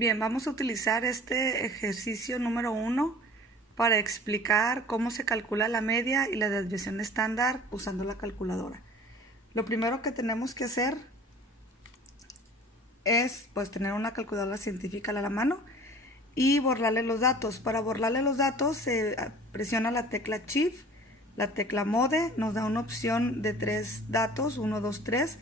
Bien, vamos a utilizar este ejercicio número 1 para explicar cómo se calcula la media y la desviación estándar usando la calculadora. Lo primero que tenemos que hacer es tener una calculadora científica a la mano y borrarle los datos. Para borrarle los datos se presiona la tecla Shift, la tecla Mode, nos da una opción de 3 datos, 1, 2, 3.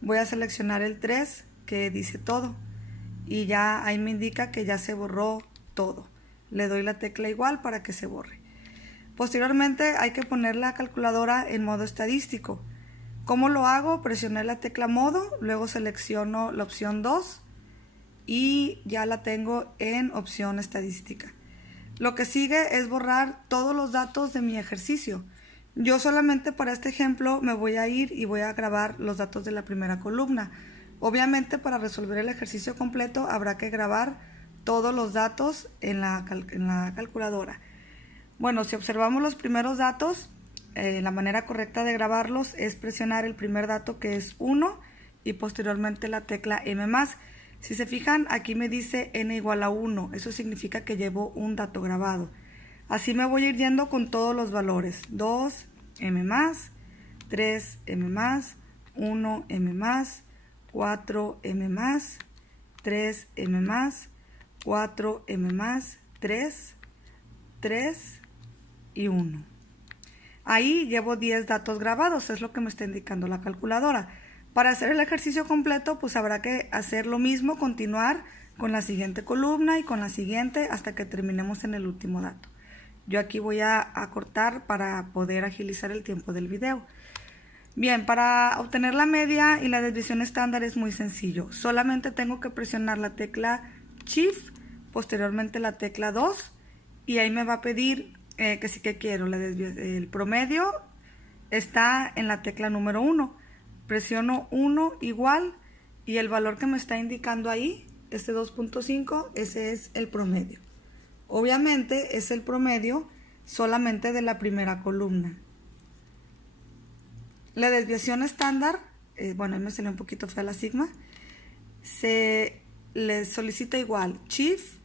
Voy a seleccionar el 3 que dice todo y ya ahí me indica que ya se borró todo. Le doy la tecla igual para que se borre. Posteriormente hay que poner la calculadora en modo estadístico. ¿Cómo lo hago? Presioné la tecla modo, luego selecciono la opción 2 y ya la tengo en opción estadística. Lo que sigue es borrar todos los datos de mi ejercicio. Yo solamente para este ejemplo me voy a ir y voy a grabar los datos de la primera columna. Obviamente para resolver el ejercicio completo habrá que grabar todos los datos en la calculadora. Bueno, si observamos los primeros datos, la manera correcta de grabarlos es presionar el primer dato que es 1 y posteriormente la tecla M+. Si se fijan, aquí me dice n igual a 1, eso significa que llevo un dato grabado. Así me voy a ir yendo con todos los valores, 2, M+, 3, M+, 1, M+, 4, M+, 3, M+, 4, M+, 3, 3 y 1. Ahí llevo 10 datos grabados, es lo que me está indicando la calculadora. Para hacer el ejercicio completo, pues habrá que hacer lo mismo, continuar con la siguiente columna y con la siguiente hasta que terminemos en el último dato. Yo aquí voy a cortar para poder agilizar el tiempo del video. Bien, para obtener la media y la desviación estándar es muy sencillo. Solamente tengo que presionar la tecla Shift, posteriormente la tecla 2 y ahí me va a pedir que sí que quiero. El promedio está en la tecla número 1. Presiono 1 igual y el valor que me está indicando ahí, este 2.5, ese es el promedio. Obviamente es el promedio solamente de la primera columna. La desviación estándar, bueno, ahí me salió un poquito fea la sigma, se le solicita igual Shift,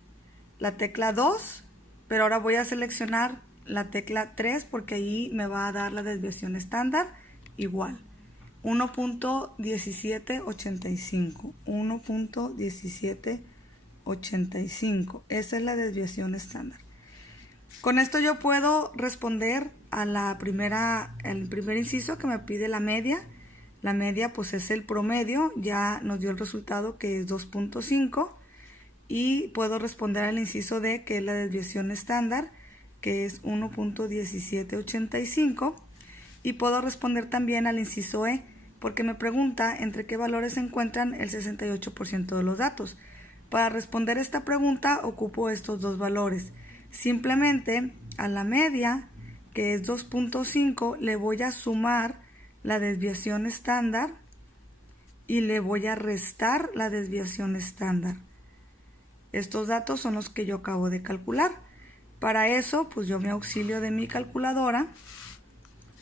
la tecla 2, pero ahora voy a seleccionar la tecla 3 porque ahí me va a dar la desviación estándar igual. 1.1785, 1.1785, esa es la desviación estándar. Con esto yo puedo responder al primer inciso que me pide la media. La media pues es el promedio, ya nos dio el resultado que es 2.5 y puedo responder al inciso D que es la desviación estándar que es 1.1785 y puedo responder también al inciso E porque me pregunta entre qué valores se encuentran el 68% de los datos. Para responder esta pregunta ocupo estos dos valores. Simplemente a la media, que es 2.5, le voy a sumar la desviación estándar y le voy a restar la desviación estándar. Estos datos son los que yo acabo de calcular. Para eso, pues yo me auxilio de mi calculadora.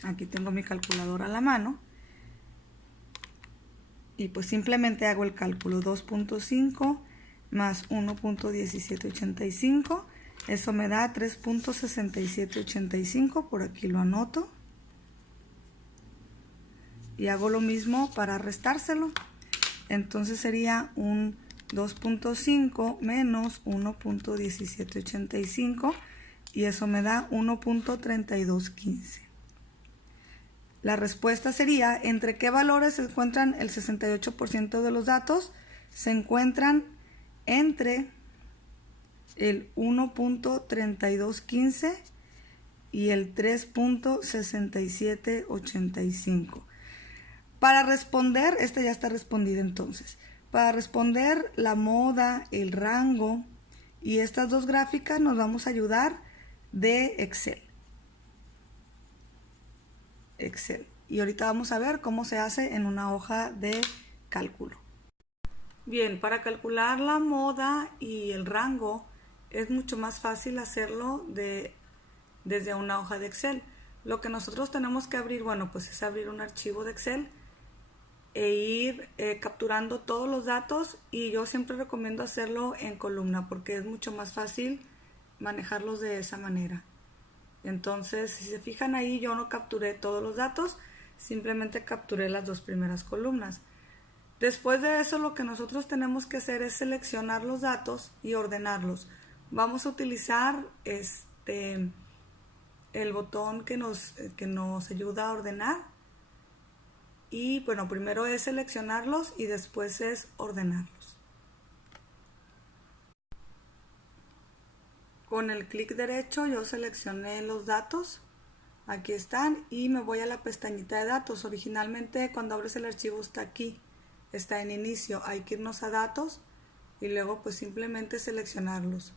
Aquí tengo mi calculadora a la mano. Y pues simplemente hago el cálculo 2.5 más 1.1785. Eso me da 3.6785. Por aquí lo anoto. Y hago lo mismo para restárselo. Entonces sería un 2.5 menos 1.1785 y eso me da 1.3215. La respuesta sería, ¿entre qué valores se encuentran el 68% de los datos? Se encuentran entre el 1.3215 y el 3.6785. Para responder, esta ya está respondida entonces. Para responder la moda, el rango y estas dos gráficas nos vamos a ayudar de Excel. Y ahorita vamos a ver cómo se hace en una hoja de cálculo. Bien, para calcular la moda y el rango es mucho más fácil hacerlo desde una hoja de Excel. Lo que nosotros tenemos que abrir, bueno, pues es abrir un archivo de Excel e ir capturando todos los datos, y yo siempre recomiendo hacerlo en columna porque es mucho más fácil manejarlos de esa manera. Entonces, si se fijan ahí, yo no capturé todos los datos, simplemente capturé las dos primeras columnas. Después de eso, lo que nosotros tenemos que hacer es seleccionar los datos y ordenarlos. Vamos a utilizar el botón que nos ayuda a ordenar. Y bueno, primero es seleccionarlos y después es ordenarlos. Con el clic derecho yo seleccioné los datos. Aquí están y me voy a la pestañita de datos. Originalmente cuando abres el archivo está aquí, está en inicio. Hay que irnos a datos y luego pues simplemente seleccionarlos.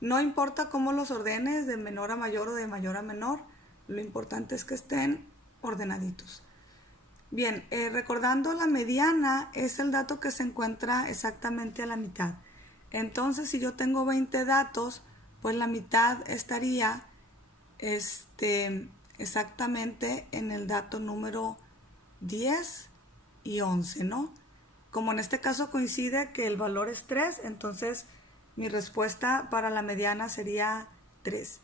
No importa cómo los ordenes, de menor a mayor o de mayor a menor, lo importante es que estén ordenaditos. Bien, recordando, la mediana es el dato que se encuentra exactamente a la mitad. Entonces, si yo tengo 20 datos, pues la mitad estaría exactamente en el dato número 10 y 11, ¿no? Como en este caso coincide que el valor es 3, entonces mi respuesta para la mediana sería 3.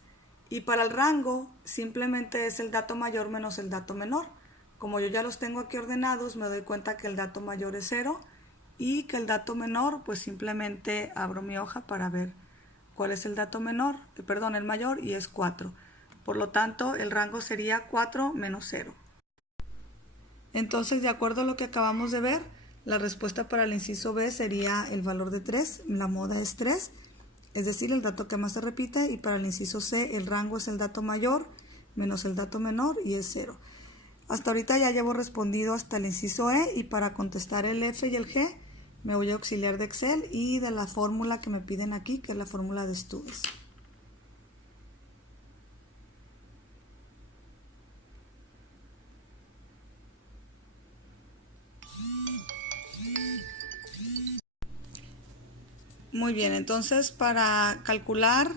Y para el rango simplemente es el dato mayor menos el dato menor. Como yo ya los tengo aquí ordenados, me doy cuenta que el dato mayor es 0 y que el dato menor, pues simplemente abro mi hoja para ver cuál es el dato menor, el mayor, y es 4. Por lo tanto, el rango sería 4 menos 0. Entonces, de acuerdo a lo que acabamos de ver, la respuesta para el inciso B sería el valor de 3, la moda es 3, es decir, el dato que más se repite, y para el inciso C el rango es el dato mayor menos el dato menor y es 0. Hasta ahorita ya llevo respondido hasta el inciso E, y para contestar el F y el G me voy a auxiliar de Excel y de la fórmula que me piden aquí, que es la fórmula de Stughes. Muy bien, entonces para calcular,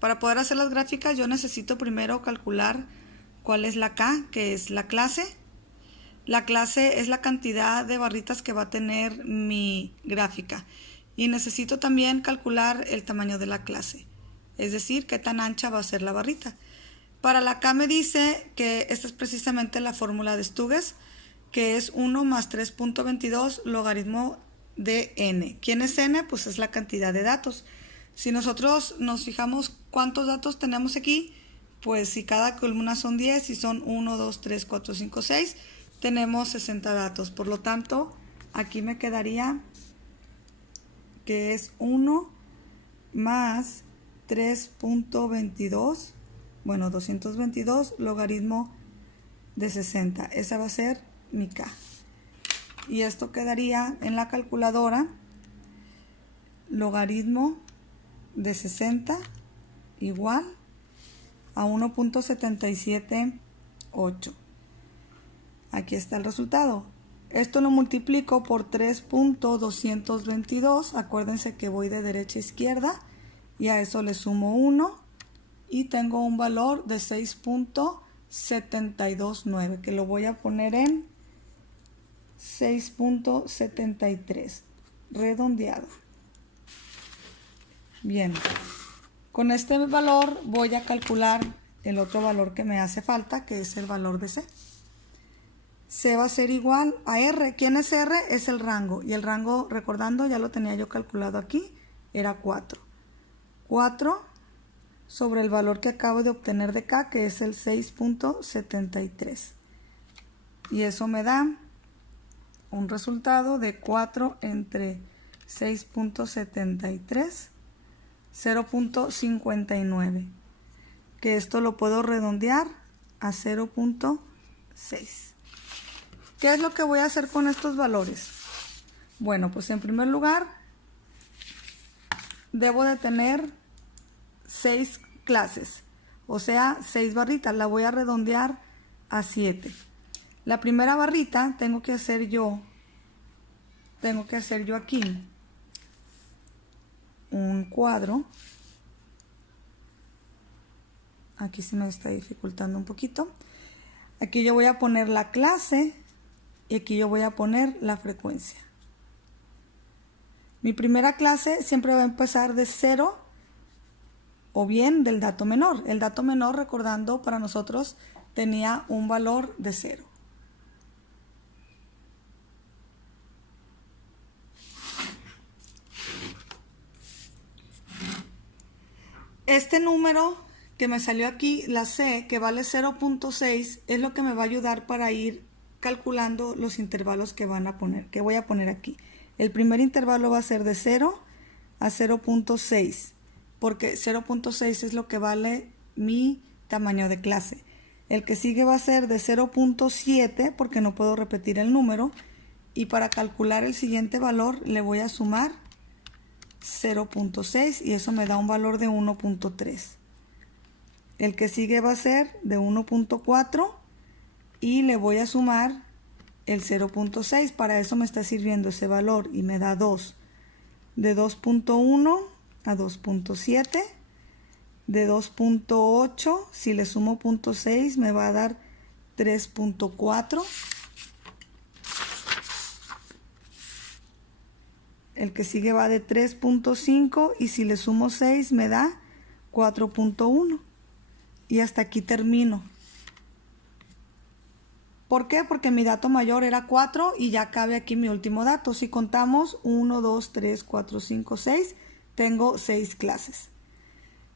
para poder hacer las gráficas, yo necesito primero calcular cuál es la K, que es la clase. La clase es la cantidad de barritas que va a tener mi gráfica. Y necesito también calcular el tamaño de la clase, es decir, qué tan ancha va a ser la barrita. Para la K me dice que esta es precisamente la fórmula de Stughes, que es 1 más 3.22 logaritmo de n. ¿Quién es n? Pues es la cantidad de datos. Si nosotros nos fijamos cuántos datos tenemos aquí, pues si cada columna son 10 y son 1, 2, 3, 4, 5, 6, tenemos 60 datos. Por lo tanto, aquí me quedaría que es 1 más 3.22, bueno, 222 logaritmo de 60. Esa va a ser mi K. Y esto quedaría en la calculadora, logaritmo de 60 igual a 1.778. Aquí está el resultado. Esto lo multiplico por 3.222. Acuérdense que voy de derecha a izquierda y a eso le sumo 1 y tengo un valor de 6.729, que lo voy a poner en 6.73 redondeado. Bien, con este valor voy a calcular el otro valor que me hace falta, que es el valor de C. C va a ser igual a R. ¿Quién es R? Es el rango. Y el rango, recordando, ya lo tenía yo calculado aquí, era 4. 4 sobre el valor que acabo de obtener de K, que es el 6.73. Y eso me da un resultado de 4 entre 6.73, 0.59. Que esto lo puedo redondear a 0.6. ¿Qué es lo que voy a hacer con estos valores? Bueno, pues en primer lugar, debo de tener 6 clases, o sea, 6 barritas. La voy a redondear a 7. La primera barrita tengo que hacer yo aquí un cuadro. Aquí se me está dificultando un poquito. Aquí yo voy a poner la clase y aquí yo voy a poner la frecuencia. Mi primera clase siempre va a empezar de 0 o bien del dato menor. El dato menor, recordando, para nosotros tenía un valor de 0. Este número que me salió aquí, la C, que vale 0.6, es lo que me va a ayudar para ir calculando los intervalos que voy a poner aquí. El primer intervalo va a ser de 0 a 0.6, porque 0.6 es lo que vale mi tamaño de clase. El que sigue va a ser de 0.7, porque no puedo repetir el número, y para calcular el siguiente valor le voy a sumar 0.6 y eso me da un valor de 1.3. El que sigue va a ser de 1.4 y le voy a sumar el 0.6. Para eso me está sirviendo ese valor y me da 2. De 2.1 a 2.7. De 2.8, si le sumo 0.6 me va a dar 3.4. El que sigue va de 3.5 y si le sumo 6 me da 4.1. Y hasta aquí termino. ¿Por qué? Porque mi dato mayor era 4 y ya cabe aquí mi último dato. Si contamos 1, 2, 3, 4, 5, 6, tengo 6 clases.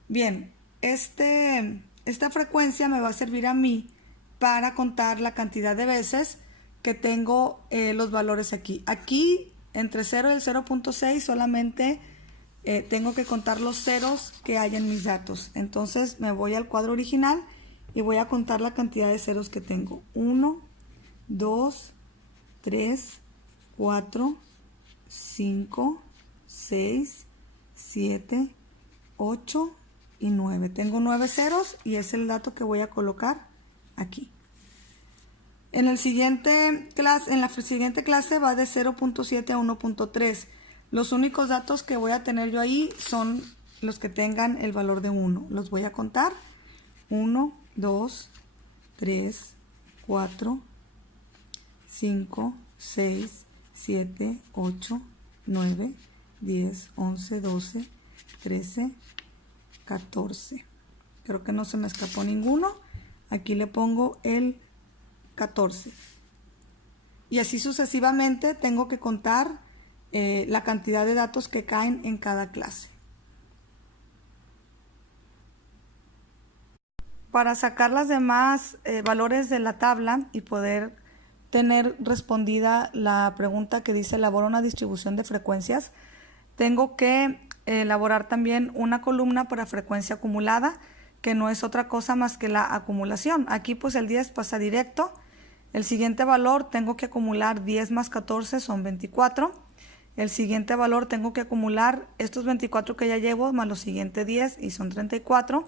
Bien, esta frecuencia me va a servir a mí para contar la cantidad de veces que tengo los valores aquí. Aquí, entre 0 y el 0.6, solamente tengo que contar los ceros que hay en mis datos. Entonces me voy al cuadro original y voy a contar la cantidad de ceros que tengo. 1, 2, 3, 4, 5, 6, 7, 8 y 9. Tengo 9 ceros y es el dato que voy a colocar aquí. En la siguiente clase va de 0.7 a 1.3. Los únicos datos que voy a tener yo ahí son los que tengan el valor de 1. Los voy a contar. 1, 2, 3, 4, 5, 6, 7, 8, 9, 10, 11, 12, 13, 14. Creo que no se me escapó ninguno. Aquí le pongo el 14. Y así sucesivamente tengo que contar la cantidad de datos que caen en cada clase. Para sacar los demás valores de la tabla y poder tener respondida la pregunta que dice elabora una distribución de frecuencias, tengo que elaborar también una columna para frecuencia acumulada, que no es otra cosa más que la acumulación. Aquí pues el 10 pasa directo. El siguiente valor tengo que acumular 10 más 14 son 24. El siguiente valor tengo que acumular estos 24 que ya llevo más los siguientes 10 y son 34.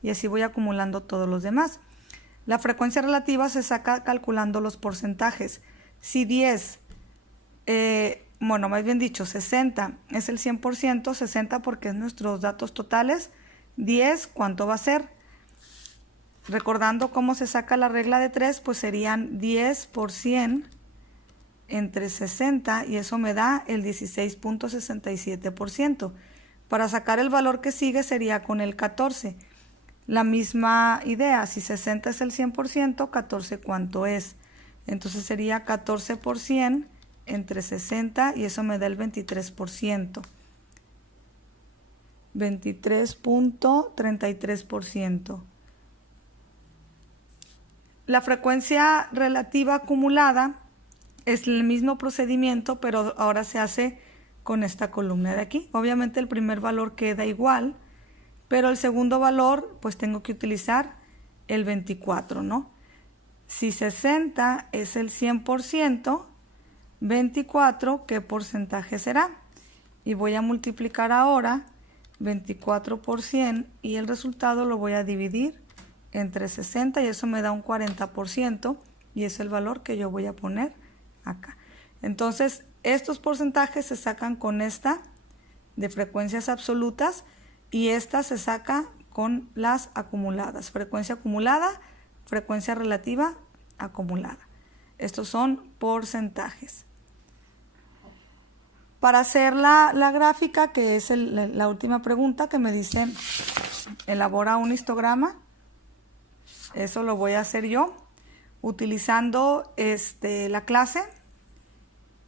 Y así voy acumulando todos los demás. La frecuencia relativa se saca calculando los porcentajes. Si 10, más bien dicho, 60 es el 100%, 60 porque es nuestros datos totales, 10, ¿cuánto va a ser? Recordando cómo se saca la regla de 3, pues serían 10 por 100 entre 60 y eso me da el 16.67%. Para sacar el valor que sigue sería con el 14. La misma idea, si 60 es el 100%, 14 ¿cuánto es? Entonces sería 14 por 100 entre 60 y eso me da el 23%. 23.33%. La frecuencia relativa acumulada es el mismo procedimiento, pero ahora se hace con esta columna de aquí. Obviamente el primer valor queda igual, pero el segundo valor pues tengo que utilizar el 24, ¿no? Si 60 es el 100%, 24, ¿qué porcentaje será? Y voy a multiplicar ahora 24 por 100 y el resultado lo voy a dividir entre 60 y eso me da un 40% y es el valor que yo voy a poner acá. Entonces, estos porcentajes se sacan con esta de frecuencias absolutas y esta se saca con las acumuladas. Frecuencia acumulada, frecuencia relativa, acumulada. Estos son porcentajes. Para hacer la gráfica, que es la última pregunta que me dicen, elabora un histograma. Eso lo voy a hacer yo utilizando la clase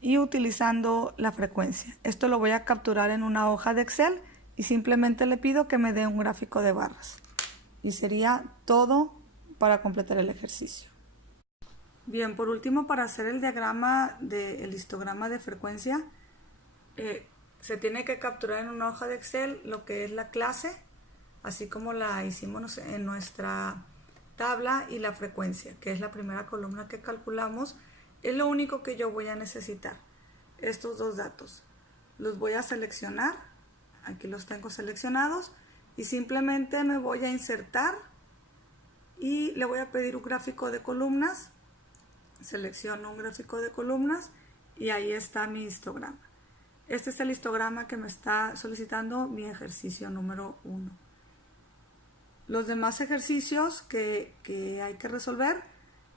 y utilizando la frecuencia. Esto lo voy a capturar en una hoja de Excel y simplemente le pido que me dé un gráfico de barras. Y sería todo para completar el ejercicio. Bien, por último, para hacer el diagrama del histograma de frecuencia, se tiene que capturar en una hoja de Excel lo que es la clase, así como la hicimos en nuestra tabla, y la frecuencia, que es la primera columna que calculamos. Es lo único que yo voy a necesitar, estos dos datos. Los voy a seleccionar, aquí los tengo seleccionados, y simplemente me voy a insertar y le voy a pedir un gráfico de columnas. Selecciono un gráfico de columnas y ahí está mi histograma. Este es el histograma que me está solicitando mi ejercicio número 1. Los demás ejercicios que hay que resolver,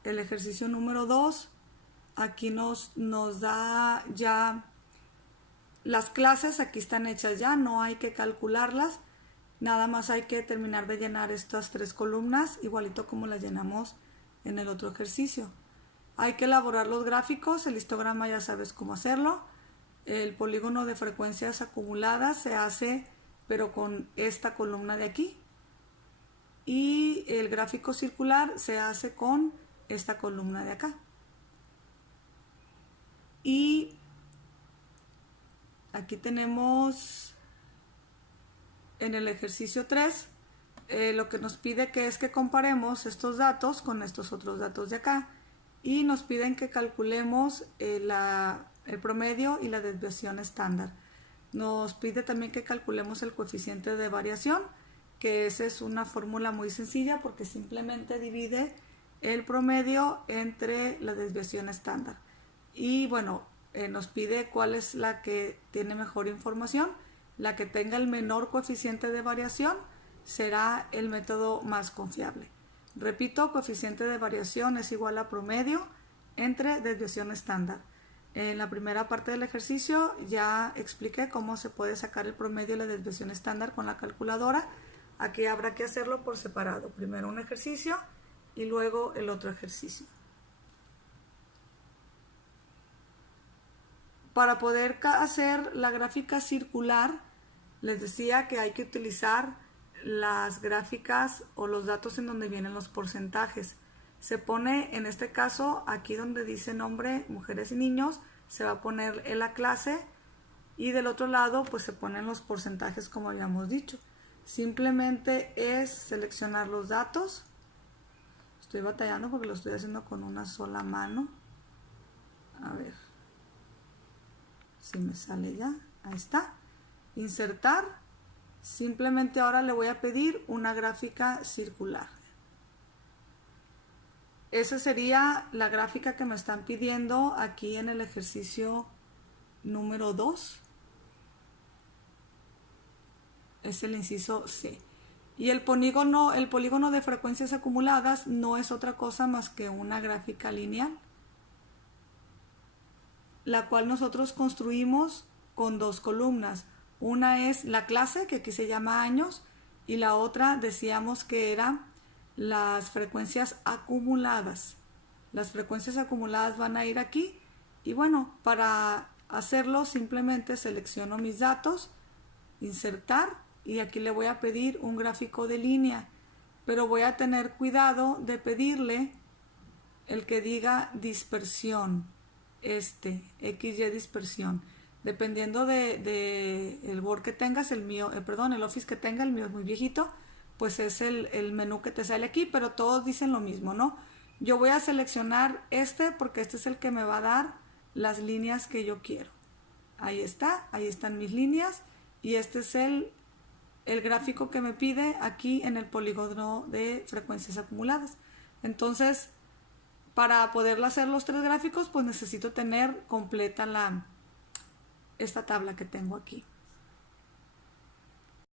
el ejercicio número 2, aquí nos da ya las clases, aquí están hechas ya, no hay que calcularlas, nada más hay que terminar de llenar estas 3 columnas, igualito como las llenamos en el otro ejercicio. Hay que elaborar los gráficos, el histograma ya sabes cómo hacerlo. El polígono de frecuencias acumuladas se hace, pero con esta columna de aquí. Y el gráfico circular se hace con esta columna de acá. Y aquí tenemos en el ejercicio 3, lo que nos pide que es que comparemos estos datos con estos otros datos de acá. Y nos piden que calculemos el promedio y la desviación estándar. Nos pide también que calculemos el coeficiente de variación, que esa es una fórmula muy sencilla porque simplemente divide el promedio entre la desviación estándar. Y bueno, nos pide cuál es la que tiene mejor información. La que tenga el menor coeficiente de variación será el método más confiable. Repito, coeficiente de variación es igual a promedio entre desviación estándar. En la primera parte del ejercicio ya expliqué cómo se puede sacar el promedio y la desviación estándar con la calculadora. Aquí habrá que hacerlo por separado. Primero un ejercicio y luego el otro ejercicio. Para poder hacer la gráfica circular, les decía que hay que utilizar las gráficas o los datos en donde vienen los porcentajes. Se pone, en este caso, aquí donde dice nombre, mujeres y niños, se va a poner en la clase, y del otro lado pues se ponen los porcentajes como habíamos dicho. Simplemente es seleccionar los datos. Estoy batallando porque lo estoy haciendo con una sola mano. A ver si me sale ya. Ahí está. Insertar. Simplemente ahora le voy a pedir una gráfica circular. Esa sería la gráfica que me están pidiendo aquí en el ejercicio número 2. Es el inciso C. Y el polígono de frecuencias acumuladas no es otra cosa más que una gráfica lineal, la cual nosotros construimos con 2 columnas. Una es la clase, que aquí se llama años, y la otra decíamos que eran las frecuencias acumuladas. Las frecuencias acumuladas van a ir aquí, y bueno, para hacerlo simplemente selecciono mis datos, insertar, y aquí le voy a pedir un gráfico de línea, pero voy a tener cuidado de pedirle el que diga dispersión, XY dispersión. Dependiendo de el Word que tengas, el Office que tenga, el mío es muy viejito, pues es el menú que te sale aquí, pero todos dicen lo mismo, ¿no? Yo voy a seleccionar porque este es el que me va a dar las líneas que yo quiero. Ahí están mis líneas, y este es el gráfico que me pide aquí en el polígono de frecuencias acumuladas. Entonces, para poder hacer los 3 gráficos, pues necesito tener completa esta tabla que tengo aquí.